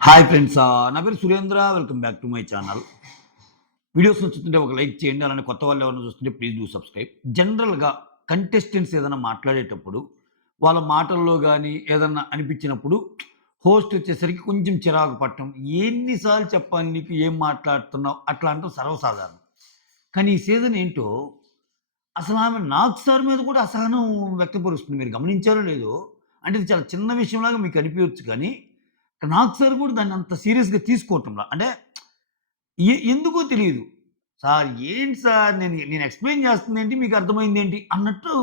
Hi friends. నా పేరు Surendra. Welcome back to my channel. Videos నచ్చుతుంటే ఒక లైక్ చేయండి. అలానే కొత్త వాళ్ళు ఎవరైనా చూస్తుంటే ప్లీజ్ డూ సబ్స్క్రైబ్. జనరల్‌గా కంటెస్టెంట్స్ ఏదైనా మాట్లాడేటప్పుడు వాళ్ళ మాటల్లో గాని ఏదన్నా అనిపించినప్పుడు హోస్ట్ వచ్చేసరికి కొంచెం చిరాకు పడటం. ఎన్ని సార్లు చెప్పాలి నీకు ఏం మాట్లాడుతున్నావు అట్లా అనటం సర్వసాధారణం. కానీ ఈ సీజన్ ఏంటో అసలు ఆమె నాగ్ సార్ మీద కూడా అసహనం వ్యక్తపరుస్తుంది. మీరు గమనించారో లేదో? అంటే ఇది చాలా చిన్న విషయంలాగా మీకు అనిపియొచ్చు కానీ నాగ్ సార్ కూడా దాన్ని అంత సీరియస్‌గా తీసుకోవటంలా. అంటే ఎందుకో తెలీదు. సార్ ఏంటి సార్ నేను నేను ఎక్స్‌ప్లెయిన్ చేస్తుందేంటి మీకు అర్థమైందేంటి అన్నట్టు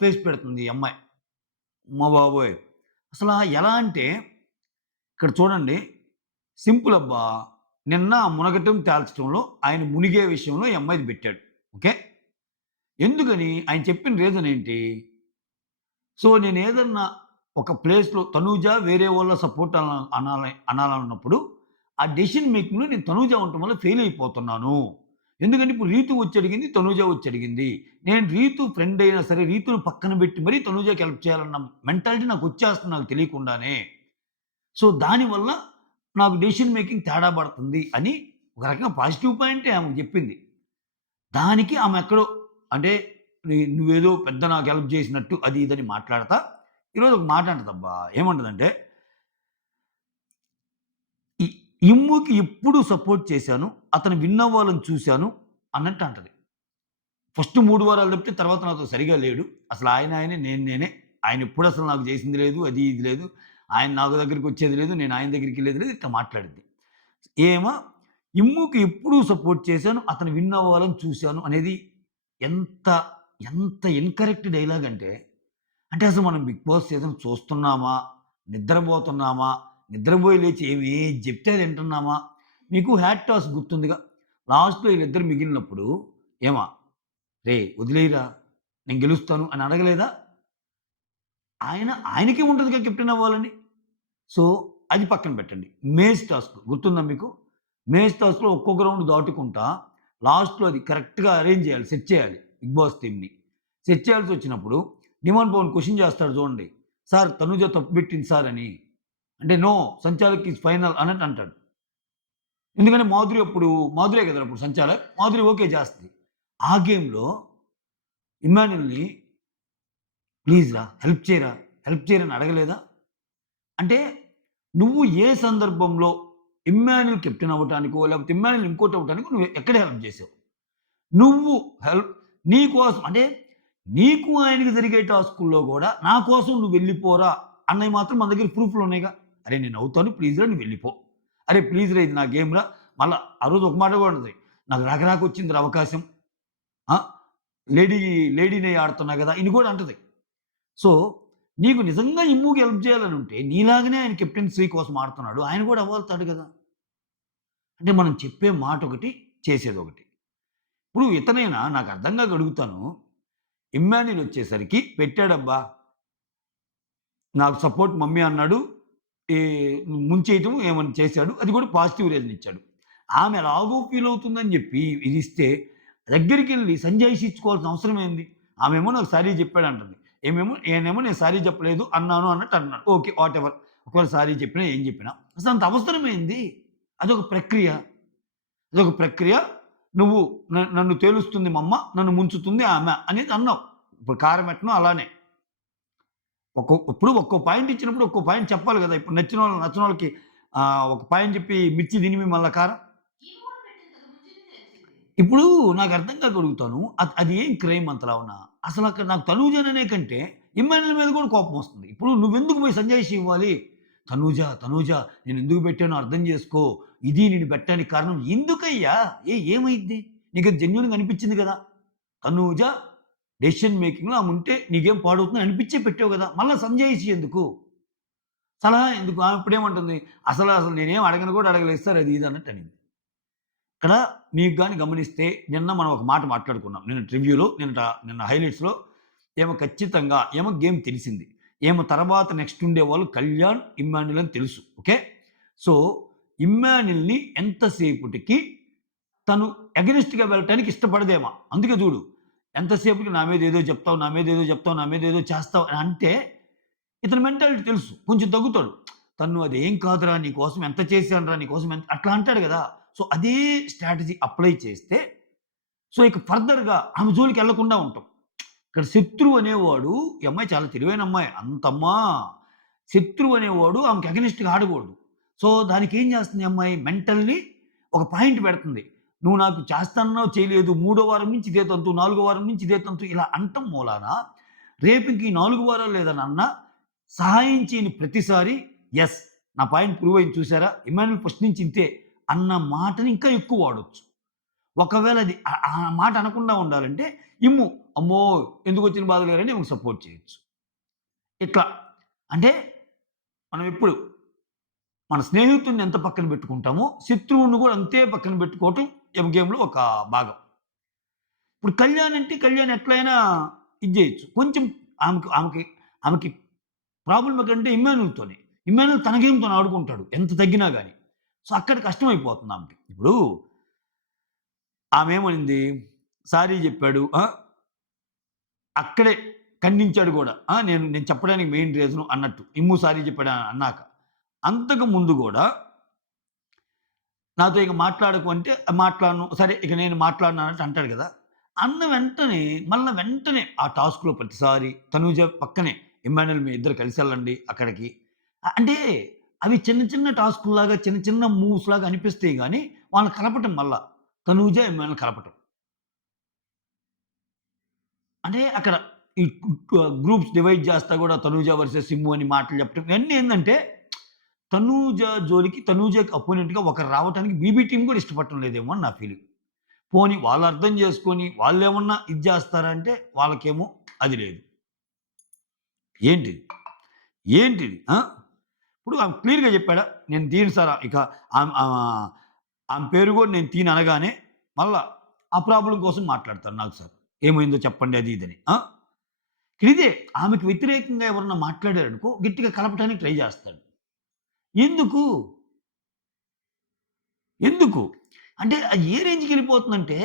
ఫేస్ పెడుతుంది ఈ అమ్మాయి. అమ్మ బాబోయ్! అసలా ఎలా అంటే ఇక్కడ చూడండి సింపుల్ అబ్బా! నిన్న మునగటం, తేల్చటంలో ఆయన మునిగే విషయంలో ఈ అమ్మాయిది పెట్టాడు. ఓకే. ఎందుకని ఆయన చెప్పిన రీజన్ ఏంటి? సో నేనేదన్నా ఒక ప్లేస్‌లో తనూజ వేరే వాళ్ళ సపోర్ట్ అనాలన్నప్పుడు ఆ డెసిషన్ మేకింగ్‌లో నేను తనూజ ఉండటం వల్ల ఫెయిల్ అయిపోతున్నాను. ఎందుకంటే ఇప్పుడు రీతు వచ్చి అడిగింది, తనూజ వచ్చి అడిగింది. నేను రీతు ఫ్రెండ్ అయినా సరే రీతుని పక్కన పెట్టి మరీ తనూజకి హెల్ప్ చేయాలన్న మెంటాలిటీ నాకొచ్చేస్తుంది నాకు తెలియకుండానే. సో దానివల్ల నాకు డెసిషన్ మేకింగ్ తేడా పడుతుంది అని ఒక రకంగా పాజిటివ్ పాయింటే ఆమె చెప్పింది. దానికి ఆమె ఎక్కడో అంటే నువ్వేదో పెద్ద నాకు హెల్ప్ చేసినట్టు అది ఇదని మాట్లాడతా, ఈరోజు ఒక మాట అంటదబ్బా! ఏమంటదంటే, "ఇ ఇమ్ముకి ఎప్పుడు సపోర్ట్ చేశాను. అతను విన్ అవ్వాలని చూశాను" అన్నట్టు అంటది. ఫస్ట్ 3 వారాలు తప్పితే తర్వాత నాతో సరిగ్గా లేడు. అసలు ఆయనే, నేను నేనే. ఆయన ఎప్పుడు అసలు నాకు చేసింది లేదు. అది ఇది లేదు. ఆయన నాకు దగ్గరికొచ్చేది లేదు. నేను ఆయన దగ్గరికెళ్ళేది లేదు. ఇట్లా మాట్లాడిద్ది. ఏమో ఇమ్ముకి ఎప్పుడూ సపోర్ట్ చేశాను. అతను విన్ అవ్వాలని చూశాను అనేది ఎంత, ఎంత ఇన్‌కరెక్ట్ డైలాగ్ అంటే, అంటే అసలు మనం 'బిగ్ బాస్' సీజన్ చూస్తున్నామా? నిద్రపోతున్నామా? నిద్రపోయి లేచి ఏది చెప్తే అది వింటున్నామా? మీకు హ్యాట్ టాస్ గుర్తుందిగా? లాస్ట్‌లో వీళ్ళిద్దరు మిగిలినప్పుడు ఏమా "రేయ్! వదిలేయరా నేను గెలుస్తాను" అని అడగలేదా? ఆయనకే ఉంటదిగా కెప్టెన్ అవ్వాలని. సో, అది పక్కన పెట్టండి. మేజ్ టాస్క్ గుర్తుందా మీకు? మేజ్ టాస్క్‌లో ఒక్కొక్క రౌండ్ దాటుకుంటా లాస్ట్‌లో అది కరెక్ట్‌గా అరేంజ్ చేయాలి. సెట్ చేయాలి. బిగ్ బాస్ టీమ్‌ని. సెట్ చేయాల్సొచ్చినప్పుడు డిమాండ్ పవన్ క్వెషన్ చేస్తాడు చూడండి. సార్ తనుజ తప్పు పెట్టింది సార్ అని. అంటే నో సంచాలక్ ఈస్ ఫైనల్ అన్నట్టు అంటాడు. ఎందుకంటే మాధురే కదా అప్పుడు సంచాలక్. మాధురి ఓకే చేస్తది. ఆ గేమ్‌లో ఇమ్మాన్యుల్‌ని ప్లీజ్ రా హెల్ప్ చేయరా, హెల్ప్ చేయరా అని అడగలేదా? అంటే నువ్వు ఏ సందర్భంలో ఇమ్మాన్యుల్ కెప్టెన్ అవ్వటానికో, లేకపోతే ఇమ్మాన్యుల్ ఇంకోటి అవ్వటానికో నువ్వు ఎక్కడ హెల్ప్ చేసావు? నువ్వు హెల్ప్ నీ కోసం అంటే నీకు ఆయనకి జరిగే టాస్కుల్లో గూడా నా కోసం నువ్వు వెళ్ళిపోరా అన్నయి మాత్రం మన దగ్గర ప్రూఫ్‌లు ఉన్నాయిగా. అరే నేను అవుతాను ప్లీజ్‌రా నువ్వు వెళ్ళిపో. అరే ప్లీజ్‌రా ఇది నా గేమ్‌రా. మళ్ళా ఆ రోజు ఒక మాట గూడా ఉంటది. నాకు రాక వచ్చిందిరా అవకాశం. ఆ! లేడీ లేడీనే ఆడుతున్నా గదా! ఇది గూడా అంటది. సో, నీకు నిజంగా ఇమ్ముకి హెల్ప్ చేయాలనుంటే నీలాగానే ఆయన కెప్టెన్సీ కోసం ఆడుతున్నాడు. ఆయన గూడా అవ్వుతాడు గదా! అంటే మనం చెప్పే మాటొకటి, చేసేదొకటి. ఇప్పుడు ఇతనైనా నాకు అర్థం కాక అడుగుతాను. ఇమ్మాన్యుల్ వచ్చేసరికి పెట్టాడబ్బా! నాకు సపోర్ట్ మమ్మీ అన్నాడు. ఈ ముంచేయటం ఏమన్నా చేశాడు. అది కూడా పాజిటివ్ రీజన్ ఇచ్చాడు. ఆమె ఎలాగో ఫీల్ అవుతుందని చెప్పి ఇదిస్తే దగ్గరికెళ్ళి సంజాయిషి ఇచ్చుకోవాల్సిన అవసరం ఏంది? ఆమేమో నాకు సారీ చెప్పాడంటుంది. ఈయనేమో నేను సారీ చెప్పలేదు అన్నాను అన్నట్టు అన్నాడు. ఓకే. వాటెవర్. ఒకవేళ సారీ చెప్పినా, ఏం చెప్పినా అసలు అంత అవసరమేంది? అదొక ప్రక్రియ. అదొక ప్రక్రియ. నువ్వు నన్ను తేలుస్తుంది మమ్మ, నన్ను ముంచుతుంది ఆమె అనేది అన్నావు. ఇప్పుడు కారమెట్టనో అలానే. ఇప్పుడు ఒక్కో పాయింట్ ఇచ్చినప్పుడు ఒక్కో పాయింట్ చెప్పాలి గదా! ఇప్పుడు నచ్చనోళ్ళకి ఒక పాయింట్ చెప్పి మిర్చి తినివి మళ్ళా కారం. ఇప్పుడు నాకర్థం కాక అడుగుతాను. అది ఏం క్రైమ్ అంతలావున? అసలక్కడ నాకు తనూజననే కంటే ఇమ్మాన్యుల్ మీద కూడా కోపమొస్తుంది. ఇప్పుడు నువ్వెందుకు పోయి సంజాయిషి ఇవ్వాలి? తనూజ నేనెందుకు పెట్టానో అర్థం చేసుకో. ఇది నేను పెట్టడానికి కారణం ఎందుకయ్యా? ఏమైద్ది? నీకది జెన్యూన్‌గా అనిపిచ్చింది గదా! తనూజ డెసిషన్ మేకింగ్‌లో ఆముంటే నీకేం పాడవుతుందని అనిపిచ్చే పెట్టావు గదా! మళ్ళా సంజాయిషి ఎందుకు? సలహా ఎందుకు? ఆమె ఇప్పుడేమంటుంది? అసలు నేనేం అడగను కూడా అడగలేదు సార్ అది ఇది అన్నట్టనింది. ఇక్కడ మీకు గాని గమనిస్తే నిన్న మనం ఒక మాట మాట్లాడుకున్నాం. నిన్న హైలైట్స్‌లో ఖచ్చితంగా గేమ్ తెలిసింది. తర్వాత నెక్స్ట్ ఉండేవాళ్ళు కళ్యాణ్, ఇమ్మాన్యుల్ అని తెలుసు. ఓకే. సో, ఇమ్మాన్యుల్‌ని ఎంతసేపటికి తను అగెనిస్ట్‌గా వెళ్ళటానికి ఇష్టపడదేమ. అందుకే చూడు ఎంతసేపటికి నా మీద ఏదో చెప్తావు, నా మీద ఏదో చెప్తావు, నా మీద ఏదో చేస్తావు అని అంటే ఇతని మెంటాలిటీ తెలుసు. కొంచెం తగ్గుతాడు. తను అదేం కాదురా నీకోసం ఎంత చేశానురా నీకోసం ఎంత అట్లా అంటాడు గదా! సో, అదే స్ట్రాటజీ అప్లై చేస్తే సో, ఇక ఫర్దర్‌గా ఆమె జోలికెళ్ళకుండా ఉంటాం. ఇక్కడ శత్రువు అనేవాడు ఈ అమ్మాయి చాలా తెలివైన అమ్మాయి. అంతమ్మా శత్రువు అనేవాడు ఆమెకి అగెనిస్ట్‌గా ఆడకూడదు. సో, దానికేం చేస్తుంది ఈ అమ్మాయి మెంటల్లీ ఒక పాయింట్ పెడుతుంది. నువ్వు నాకు చేస్తానన్నావు చేయలేదు. మూడో వారం నుంచి ఇదే తంతు, నాలుగో వారం నుంచి ఇదే తంతు ఇలా అంటం మూలాన రేపు ఇంక ఈ 4 వారాలు లేదా నాన్న సహాయం చేయని ప్రతిసారి యెస్ నా పాయింట్ ప్రూవ్ అయింది చూసారా? ఇమ్మాన్యుల్ ఫస్ట్ నుంచి ఇంతే అన్న మాటని ఇంకా ఎక్కువ వాడొచ్చు. ఒకవేళ అది ఆ మాట అనకుండా ఉండాలంటే ఇమ్ము అమ్మో! ఎందుకొచ్చిన బాధలు గారని ఆమెకు సపోర్ట్ చేయొచ్చు. ఇట్లా అంటే మనం ఎప్పుడు మన స్నేహితుడిని ఎంత పక్కన పెట్టుకుంటామో, శత్రువుని కూడా అంతే పక్కన పెట్టుకోవటం గేమ్‌లో ఒక భాగం. ఇప్పుడు కళ్యాణ్ అంటే కళ్యాణ్ ఎట్లైనా ఇది జేయొచ్చు. కొంచెం ఆమెకి ప్రాబ్లమ్ ఎక్కడంటే ఇమ్మాన్యుల్‌తోనే. ఇమ్మాన్యుల్ తన గేమ్ తను ఆడుకుంటాడు. ఎంత తగ్గినా గాని. సో, అక్కడ కష్టమైపోతుంది ఆమెకి. ఇప్పుడు ఆమేమనింది? సారీ జెప్పాడు. అక్కడే ఖండించాడు గూడా. నేను నేను చెప్పడానికి మెయిన్ రీజను అన్నట్టు. ఇమ్ము సారీ చెప్పాడు అన్నాక. అంతకు ముందు గూడా నాతో ఇక మాట్లాడకు అంటే మాట్లాడను. సరే ఇక నేను మాట్లాడను అన్నట్టు అంటాడు గదా! అన్న వెంటనే వెంటనే ఆ టాస్క్‌లో ప్రతిసారి తనూజ పక్కనే ఇమ్మాన్యుల్ మీ ఇద్దరు కలిసెళ్ళండి అక్కడికి. అంటే అవి చిన్న చిన్న టాస్కుల్లాగా చిన్న చిన్న మూవ్స్‌లాగా అనిపిస్తాయి గానీ వాళ్ళని కలపటం మళ్ళా. తనూజ, ఇమ్మాన్యుల్ కలపటం. అంటే అక్కడ ఈ గ్రూప్స్ డివైడ్ చేస్తా గూడా తనూజ వర్సెస్ సిమ్ము అని మాటలు చెప్పటం. ఇవన్నీ ఏందంటే తనూజ జోలికి తనూజకి అపోనెంట్‌గా ఒకరు రావటానికి బీబీ టీమ్ గూడా ఇష్టపడటం లేదేమో అని నా ఫీలింగ్. పోనీ వాళ్ళు అర్థం చేసుకొని వాళ్ళేమన్నా ఇది జేస్తారా అంటే వాళ్ళకేమో అది లేదు. ఏంటిది? ఏంటిది? ఇప్పుడు ఆమె క్లియర్‌గా చెప్పాడా? నేను తీయను సార్ ఇక ఆమె పేరు గూడా నేను తీయను అనగానే మళ్ళా ఆ ప్రాబ్లమ్ కోసం మాట్లాడతారు నాకు సార్. ఏమైందో చెప్పండి అది ఇదని. ఇదే ఆమెకు వ్యతిరేకంగా ఎవరన్నా మాట్లాడారనుకో గట్టిగా కలపటానికి ట్రై జేస్తాడు. ఎందుకు? ఎందుకు? అంటే అది ఏ రేంజ్‌కెళ్ళిపోతుందంటే,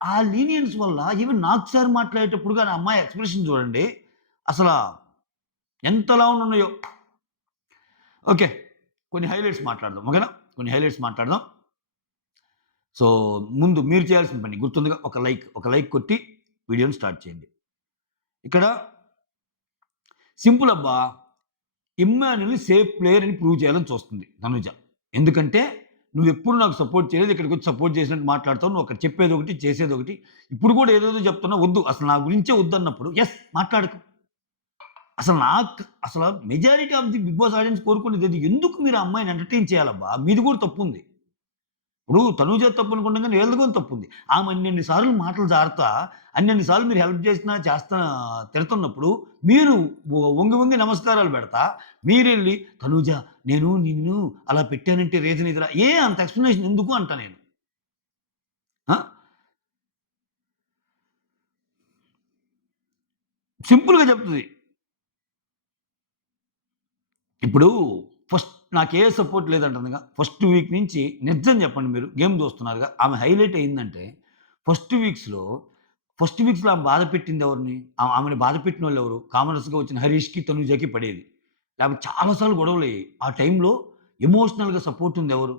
ఆ లీనియన్స్ వల్ల ఈవెన్ నాకు సార్ మాట్లాడేటప్పుడు గాని ఆ అమ్మాయి ఎక్స్‌ప్రెషన్ చూడండి. అసలా ఎంతలా ఉన్నాయో. ఓకే. కొన్ని హైలైట్స్ మాట్లాడదాం. ఓకేనా? కొన్ని హైలైట్స్ మాట్లాడదాం. సో, ముందు మీరు చేయాల్సిన పని గుర్తుందిగా ఒక లైక్ కొట్టి వీడియోని స్టార్ట్ చేయండి. ఇక్కడ సింపుల్ అబ్బా! ఇమ్మాన్యుల్‌ని సేఫ్ ప్లేయర్ అని ప్రూవ్ చేయాలని చూస్తుంది తనుజ. ఎందుకంటే నువ్వెప్పుడు నాకు సపోర్ట్ చేయలేదు. ఇక్కడికొచ్చి సపోర్ట్ చేసినట్టు మాట్లాడతావు. నువ్వు అక్కడ చెప్పేదొకటి, చేసేదొకటి. ఇప్పుడు కూడా ఏదేదో చెప్తున్నావు. వద్దు. అసలు నా గురించే వద్దన్నప్పుడు యెస్ మాట్లాడకు. అసలు majority of the Bigg Boss audience కోరుకునేది ఎందుకు మీరు ఆ అమ్మాయిని ఎంటర్‌టైన్ చేయాలబ్బా? మీది కూడా తప్పుంది. ఇప్పుడు తనూజ తప్పనుకుంటాం గానీ వీళ్ళది కూడా తప్పుంది. ఆమె అన్నన్ని సార్లు మాటలు జారుతా, అన్నన్ని సార్లు మీరు హెల్ప్ చేసినా, తిడుతున్నప్పుడు మీరు వంగి వంగి నమస్కారాలు పెడతా, మీరెళ్లి తనూజ నేను నిన్ను అలా పెట్టానంటే రీజన్ ఇదిరా అంత ఎక్స్‌ప్లనేషన్ ఎందుకు అంటా నేను. ఆ! సింపుల్‌గా చెప్తది. ఇప్పుడు ఫస్ట్ నాకే సపోర్ట్ లేదంటుందిగా. ఫస్ట్ వీక్ నుంచి నిజం చెప్పండి మీరు గేమ్ చూస్తున్నారుగా. ఆమె హైలైట్ అయిందంటే ఫస్ట్ వీక్స్‌లో ఆమె బాధ పెట్టింది ఎవరిని? ఆమెని బాధ పెట్టినోళ్ళెవరు? కామనర్స్‌గా వచ్చిన హరీష్‌కి, తనూజకి పడేది. లేకపోతే చాలా సార్లు గొడవలయ్యాయి. ఆ టైంలో ఎమోషనల్‌గా సపోర్ట్ ఉందెవరు?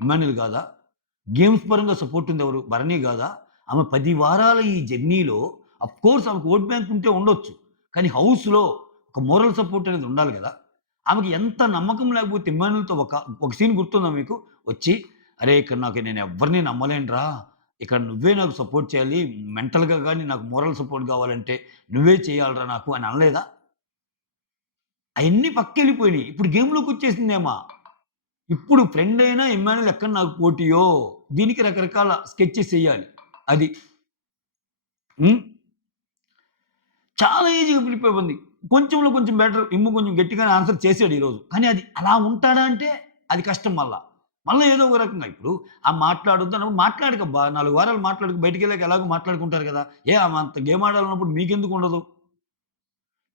ఇమ్మాన్యుల్ గాదా? గేమ్స్ పరంగా సపోర్ట్ ఉందెవరు? భరణి గాదా? ఆమె 10 వారాల ఈ జర్నీలో ఆమెకు ఓట్ బ్యాంక్ ఉంటే ఉండొచ్చు. కానీ హౌస్‌లో ఒక మోరల్ సపోర్ట్ అనేది ఉండాలి గదా! ఆమెకి ఎంత నమ్మకం లేకపోతే ఇమ్మాన్యుల్‌తో ఒక సీన్ గుర్తుందా మీకు? వచ్చి "అరేయ్! ఇక్కడ నేను ఎవ్వరిని నమ్మలేనురా. ఇక్కడ నువ్వే నాకు సపోర్ట్ చేయాలి. మెంటల్‌గా గాని నాకు మోరల్ సపోర్ట్ కావాలంటే నువ్వే చేయాలిరా నాకు" అని అనలేదా? అయన్నీ పక్కెళ్ళిపోయినియి. ఇప్పుడు గేమ్‌లోకొచ్చేసిందేమా. ఇప్పుడు ఫ్రెండ్ అయినా ఇమ్మాన్యుల్ ఎక్కడ నాకు పోటీయో, దీనికి రకరకాల స్కెచెస్ ఎయ్యాలి. అది. హ్మ్. చాలా ఈజీగా ఫ్లిప్పయిపోయింది. కొంచెంలో కొంచెం బెటర్. ఇమ్ము కొంచెం గట్టిగానే ఆన్సర్ చేసాడు ఈరోజు. కానీ అది అలా ఉంటాడా అంటే అది కష్టం మళ్ళా. మళ్ళా ఏదో ఒక రకంగా ఇప్పుడు మాట్లాడొద్దు అన్నప్పుడు మాట్లాడకబ్బా! 4 వారాలు మాట్లాడక బయటికెళ్ళాక ఎలాగో మాట్లాడుకుంటారు కదా! ఆమె అంత గేమ్ ఆడాలన్నప్పుడు మీకెందుకు ఉండదు?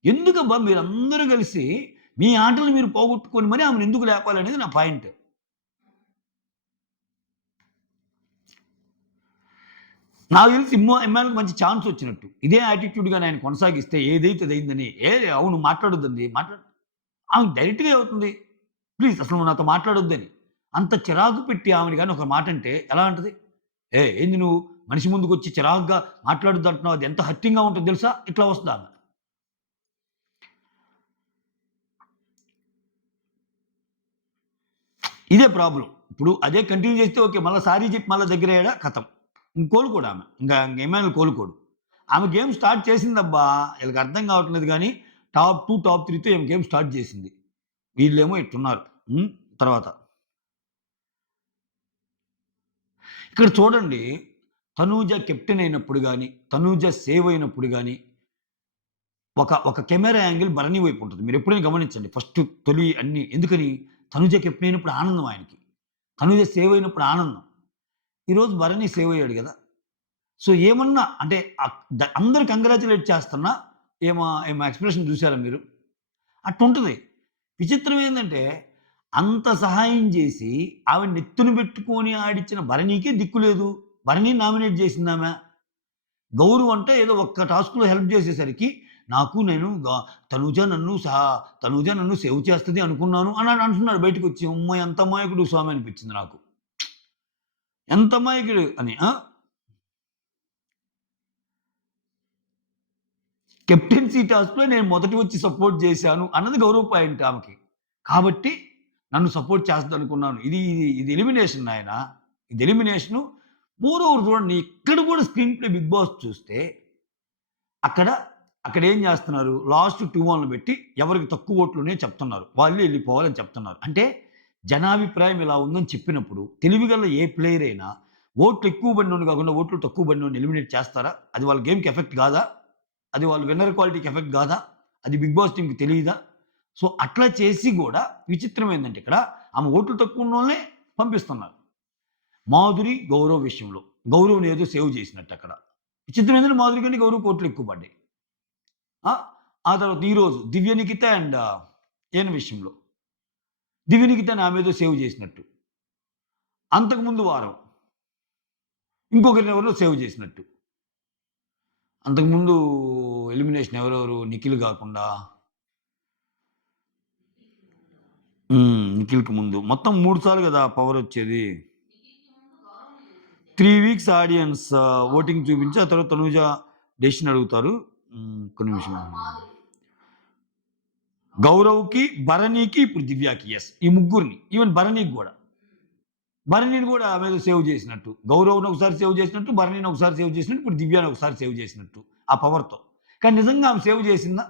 ఎందుకబ్బా మీరందరూ కలిసి మీ ఆటలు మీరు పోగొట్టుకొని మరి ఆమెను ఎందుకు లేపాలనేది నా పాయింట్. నాకు తెలిసి ఇమ్మాన్‌కి మంచి ఛాన్స్ వచ్చినట్టు. ఇదే యాటిట్యూడ్ గాని ఆయన కొనసాగిస్తే ఏదైతే అదయిందని అవును మాట్లాడొద్దండి. ఆమెకు డైరెక్ట్‌గా అవుతుంది. ప్లీజ్ అసలు నువ్వు నాతో మాట్లాడొద్దని. అంత చిరాకు పెట్టి ఆమెని గాని ఒక మాట అంటే ఎలా అంటది? ఏంది నువ్వు మనిషి ముందుకొచ్చి చిరాకుగా మాట్లాడొద్దంటున్నావు, అది ఎంత హర్టింగ్‌గా ఉంటదో తెలుసా? ఇట్లా వస్తదామె. ఇదే ప్రాబ్లమ్. ఇప్పుడు అదే కంటిన్యూ చేస్తే ఓకే. మళ్ళా సారీ చెప్పి మళ్ళా దగ్గరయ్యాడా ఖతం. కోలుకోడు ఆమె. ఇంకేమైనా కోలుకోడు. ఆమె గేమ్ స్టార్ట్ చేసిందబ్బా! ఈళ్ళకి అర్థం కావట్లేదు గానీ టాప్ 2, టాప్ 3తో ఈమె గేమ్ స్టార్ట్ చేసింది. వీళ్ళేమో ఇట్టున్నారు. హ్మ్. తర్వాత ఇక్కడ చూడండి. తనూజ కెప్టెన్ అయినప్పుడు గాని, తనూజ సేవ్ అయినప్పుడు గాని, ఒక కెమెరా యాంగిల్ భరణి వైపు ఉంటది. మీరెప్పుడైనా గమనించండి. ఫస్ట్ తొలి అన్ని ఎందుకని? తనూజ కెప్టెన్ అయినప్పుడు ఆనందం ఆయనకి. తనూజ సేవ్ అయినప్పుడు ఆనందం. ఈరోజు భరణి సేవ్ అయ్యాడు గదా! సో, ఏమన్నా అంటే అందరూ కంగ్రాచ్యులేట్ చేస్తున్నా ఏమో ఎక్స్‌ప్రెషన్ చూసారా మీరు? అట్టుంటది. విచిత్రం ఏందంటే, అంత సహాయం జేసి ఆవిడ నెత్తిన బెట్టుకొని ఆడిచ్చిన భరణికే దిక్కు లేదు. భరణిని నామినేట్ జేసిందామె. గౌరవ్ అంటే ఏదో ఒక్క టాస్క్‌లో హెల్ప్ జేసేసరికి నాకు నేను తనూజ నన్ను సేవ్ చేస్తది అనుకున్నాను అని అంటున్నాడు బయటకొచ్చి. అమ్మ! ఎంత అమాయకుడు స్వామి అనిపించింది నాకు. ఎంత అమాయకుడు అని. ఆ! కెప్టెన్సీ టాస్క్‌లో నేను మొదట వచ్చి సపోర్ట్ చేశాను అన్నది గౌరవ్ పాయింట్ ఆమెకి. కాబట్టి నన్ను సపోర్ట్ చేస్తదనుకున్నాను. ఇది ఎలిమినేషన్ నాయనా. ఇది ఎలిమినేషను. మోరోవర్ చూడండి ఇక్కడ కూడా స్క్రీన్ ప్లే 'బిగ్ బాస్' చూస్తే అక్కడ అక్కడేం జేస్తున్నారు లాస్ట్ 2 వాళ్ళని బెట్టి ఎవరికి తక్కువ ఓట్లున్నాయో చెప్తున్నారు. వాళ్ళే ఎళ్ళిపోవాలని చెప్తున్నారు. అంటే జనాభిప్రాయం ఇలా ఉందని చెప్పినప్పుడు తెలివిగల ఏ ప్లేయర్ అయినా ఓట్లు ఎక్కువ పడినోడిని కాకుండా ఓట్లు తక్కువ పడినోడిని ఎలిమినేట్ చేస్తారా? అది వాళ్ళ గేమ్‌కి ఎఫెక్ట్ గాదా? అది వాళ్ళ విన్నర్ క్వాలిటీకి ఎఫెక్ట్ గాదా? అది 'బిగ్ బాస్' టీమ్‌కి తెలీదా? సో, అట్లా చేసి గూడా విచిత్రం ఏందంటే ఇక్కడ ఆమె ఓట్లు తక్కువున్నోళ్ళనే పంపిస్తున్నారు. మాధురి, గౌరవ్ విషయంలో. గౌరవ్‌ని ఏదో సేవ్ చేసినట్టక్కడ. విచిత్రం ఏందంటే మాధురి కంటే గౌరవ్‌కి ఓట్లు ఎక్కువ పడ్డాయి. ఆ! ఆ తర్వాత ఈరోజు 'దివ్య నిఖిత' అండ్ ఈయన విషయంలో. 'దివ్య నిఖితని' ఆమేదో సేవ్ చేసినట్టు. అంతకుముందు వారం ఇంకొకరినెవరినో సేవ్ చేసినట్టు. అంతకుముందు ఎలిమినేషన్ ఎవరెవరు 'నిఖిల్' గాకుండా నిఖిల్‌కి ముందు. మొత్తం 3 సార్లు గదా పవరొచ్చేది. 3 వీక్స్ ఆడియన్స్ ఓటింగ్ చూపించి, ఆ తర్వాత తనూజ డెసిషన్ అడుగుతారు. ఒక్క నిమిషం. గౌరవ్‌కి, భరణికి, ఇప్పుడు దివ్యకి. యెస్. ఈ ముగ్గురిని. ఈవెన్ భరణికి గూడా. భరణిని గూడా ఆమేదో సేవ్ చేసినట్టు. గౌరవ్‌ని ఒకసారి సేవ్ చేసినట్టు, భరణిని ఒకసారి సేవ్ చేసినట్టు, ఇప్పుడు దివ్యని ఒకసారి సేవ్ చేసినట్టు. ఆ పవర్‌తో. కానీ నిజంగా ఆమె సేవ్ చేసిందా?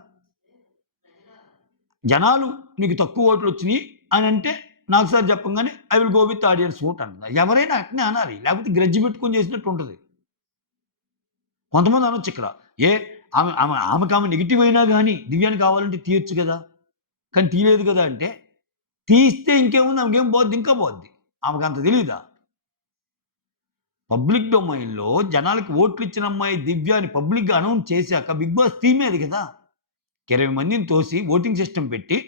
జనాలు నీకు తక్కువ ఓట్లొచ్చినియి అనంటే నాకు సార్ చెప్పంగానే I will go with audience vote అంటది. ఎవరైనా అట్నే అనాలి. లేకపోతే గ్రడ్జ్ పెట్టుకొని చేసినట్టు ఉంటది. కొంతమంది అనొచ్చిక్కడ. ఏ ఆమెకామె నెగెటివ్ అయినా గాని దివ్యాని కావాలంటే తీయొచ్చు గదా! కానీ తీయలేదు గదా! అంటే తీస్తే ఇంకేముంది ఆమెకేం పోద్ది ఇంకా పోద్ది. ఆమెకంత తెలీదా? పబ్లిక్ డొమైన్‌లో జనాలకి ఓట్లిచ్చిన అమ్మాయి దివ్య అని పబ్లిక్‌గా అనౌన్స్ చేశాక 'బిగ్ బాస్' థీమే అది కదా! 20 మందిని తోసి ఓటింగ్ సిస్టమ్ పెట్టి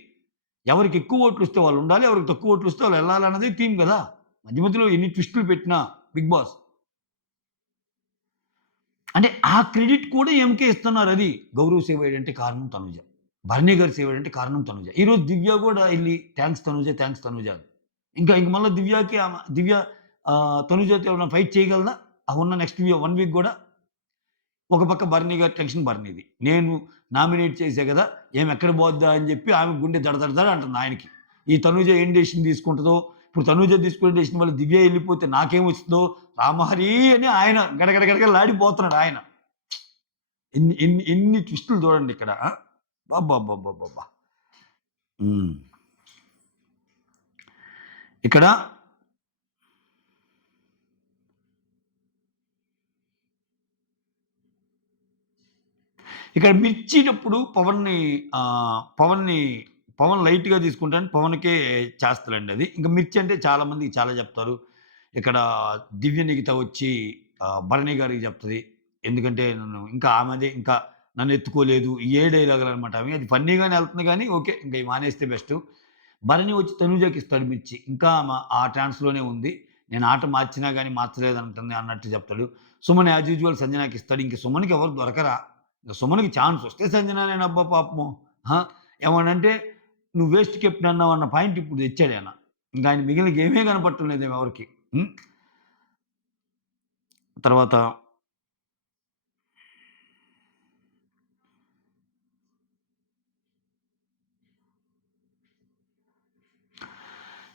ఎవరికి ఎక్కువ ఓట్లొస్తే వాళ్ళుండాలి. ఎవరికి తక్కువ ఓట్లొస్తే వాళ్ళెళ్ళాలన్నదే థీమ్ గదా! మధ్య మధ్యలో ఎన్ని ట్విస్టులు పెట్టినా 'బిగ్ బాస్.' అంటే ఆ క్రెడిట్ కూడా ఈమెకే ఇస్తున్నారు అది. గౌరవ్ సేవ్ అయ్యాడంటే కారణం తనుజ. భరణి గారు సేవ్ అయ్యాడంటే కారణం తనుజ. ఈరోజు దివ్య గూడా ఎళ్లి థాంక్స్ తనుజ, థాంక్స్ తనుజ అని. ఇంక మళ్ళా దివ్య తనుజతో ఏమైనా ఫైట్ చేయగలదా? ఆ ఉన్న నెక్స్ట్ 1 వీక్ గూడా? ఒక పక్క భరణి గారి టెన్షన్ భరణిది. నేను నామినేట్ చేశా గదా! ఎక్కడ పోద్దా అని జెప్పి ఆమె గుండె దడ దడ దడ అంటుంది ఆయనకి. ఈ తనూజ ఏం డెసిషన్ తీసుకుంటదో, ఇప్పుడు తనూజ తీసుకునే డెసిషన్ వల్ల దివ్య ఎళ్ళిపోతే నాకేమొస్తుందో రామహరి అని ఆయన గడగడ గడగడలాడిపోతున్నాడు ఆయన. ఎన్ని ట్విస్టులు చూడండి ఇక్కడ. అబ్బబ్బబ్బబ్బబ్బా! హ్మ్. ఇక్కడ ఇక్కడ మిర్చినప్పుడు పవన్ లైట్‌గా తీసుకుంటాను. పవన్‌కే చేస్తలండి అది. ఇంక మిర్చి అంటే చాలా మందికి చాలా చెప్తారు. ఇక్కడ దివ్య నిఖిత వచ్చి భరణి గారికి చెప్తది. ఎందుకంటే ఇంకా ఆమెదే ఇంకా నన్ను ఎత్తుకోలేదు. ఏ డైలాగులనమాట అవి. అది ఫన్నీగానే ఎళ్తుంది గానీ ఓకే. ఇంక ఇయి మానేస్తే బెస్టు. భరణి వచ్చి తనూజకి ఇస్తాడు మిర్చి. ఇంకా ఆమె ఆ ట్రాన్స్‌లోనే ఉంది. నేను ఆట మార్చినా గాని మార్చలేదంటుంది అన్నట్టు చెప్తాడు. సుమన్ యాజ్ యూజువల్ సంజనాకి ఇస్తాడు. ఇంక సుమన్‌కి ఎవరు దొరకరా? ఇంక సుమన్‌కి ఛాన్స్ వస్తే సంజనానేనబ్బా పాపము. ఆ! ఏమనంటే నువ్వు వేస్ట్ కెప్టెన్ అన్నావు అన్న పాయింట్ ఇప్పుడు తెచ్చాడు ఆయన. ఇంకా ఆయన మిగిలిన గేమే కనపడటం లేదేమో ఎవరికీ. తర్వాత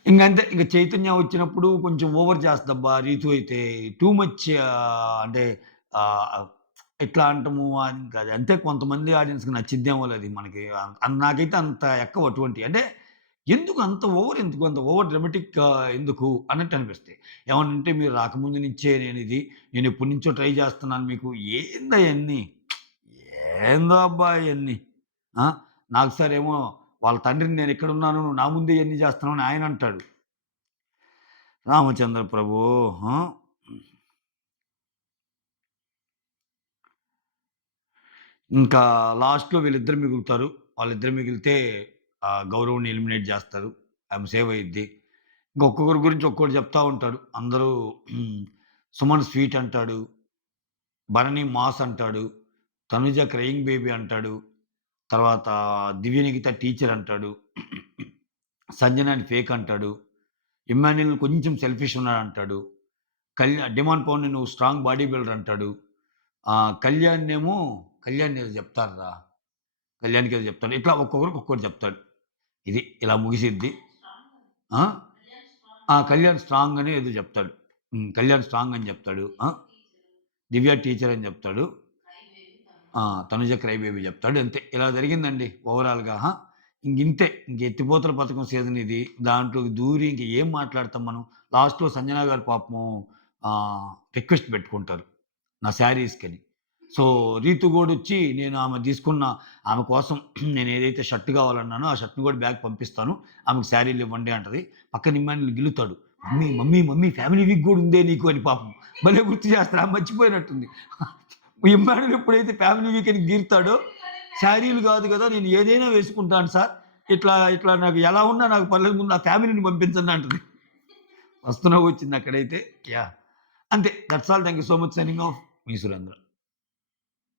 ఇంకంతే. ఇంక చైతన్య వచ్చినప్పుడు కొంచెం ఓవర్ చేస్తదబ్బా! రీతు అయితే. టూ మచ్ అంటే ఆహ్, ఎట్లా అంటాము అది ఇంకా అది అంతే కొంతమంది ఆడియన్స్‌కి నచ్చిద్దేమోలే అది మనకి. నాకైతే అంత ఎక్కవు అటువంటియి. అంటే ఎందుకు అంత ఓవర్ ఎందుకు? అంత ఓవర్ డ్రామాటిక్ ఎందుకు అన్నట్టు అనిపిస్తాయి. ఏమనంటే మీరు రాకముందు నుంచే నేను ఎప్పటినుంచో ట్రై చేస్తున్నాను మీకు. ఏందయన్నీ? ఏందో అబ్బా ఇయన్నీ. ఆ! నాకు సారేమో వాళ్ళ తండ్రిని నేనిక్కడున్నాను. నువ్వు నా ముందే ఇయన్నీ చేస్తున్నావు అని ఆయనంటాడు. రామచంద్ర ప్రభూ! ఆ! ఇంకా లాస్ట్‌లో వీళ్ళిద్దరు మిగులుతారు. వాళ్ళిద్దరు మిగిలితే గౌరవ్‌ని ఎలిమినేట్ జేస్తారు. ఆమె సేవ్ అయ్యిద్ది. ఇంకా ఒక్కొక్కరి గురించి ఒక్కోటి చెప్తా ఉంటాడు. అందరూ సుమన్ స్వీట్ అంటాడు. భరణి మాస్ అంటాడు. తనుజ క్రయింగ్ బేబీ అంటాడు. తర్వాత దివ్య నిఖిత టీచర్ అంటాడు. సంజనాని ఫేక్ అంటాడు. ఇమ్మాన్యుల్ కొంచెం సెల్ఫిష్ ఉన్నాడంటాడు. డిమాండ్ పౌండ్‌ని నువ్వు స్ట్రాంగ్ బాడీ బిల్డర్ అంటాడు. కళ్యాణ్‌నేమో కళ్యాణ్ ఏదో చెప్తారురా! కళ్యాణ్‌కేదో చెప్తాడు. ఇట్లా ఒక్కొక్కరికి ఒక్కోటి చెప్తాడు. ఇది ఇలా ముగిసిద్ది. ఆ! కళ్యాణ్ స్ట్రాంగ్ అని ఏదో చెప్తాడు. కళ్యాణ్ స్ట్రాంగ్ అని చెప్తాడు. దివ్య టీచర్ అని చెప్తాడు. తనుజ క్రై బేబీ చెప్తాడు. అంతే. ఇలా జరిగిందండి ఓవరాల్‌గా. ఇంకింతే. ఇంక ఎత్తిపోతల పథకం సీజన్ ఇది. దాంట్లోకి దూరి ఇంక ఏం మాట్లాడతాం మనం. లాస్ట్‌లో సంజన గారు పాపం రిక్వెస్ట్ పెట్టుకుంటారు. నా శారీస్‌కని. సో, రీతు గూడొచ్చి నేను ఆమె తీసుకున్న ఆమె కోసం నేనేదైతే షర్ట్ కావాలన్నానో, ఆ షర్ట్‌ని కూడా బ్యాక్ పంపిస్తాను. ఆమెకు శారీలివ్వండి అంటది. పక్కన ఇమ్మాన్యుల్ గిల్లుతాడు. Mummy, mummy, mummy family week గూడా ఉందే నీకు అని పాపం. భలే గుర్తు చేస్తారు. ఆమె మర్చిపోయినట్టుంది. ఇమ్మాన్యుల్ ఎప్పుడైతే ఫ్యామిలీ వీక్ అని గీరుతాడో, శారీలు గాదు గదా! నేను ఏదైనా వేసుకుంటాను సార్. ఇట్లా నాకు ఎలా ఉన్నా నాకు పర్లేదు ముందు నా ఫ్యామిలీని పంపించండి అంటది. మస్తు నవ్వొచ్చింది అక్కడైతే. యాహ్! అంతే. That's all. Thank you so much. Signing off. Me Surendra.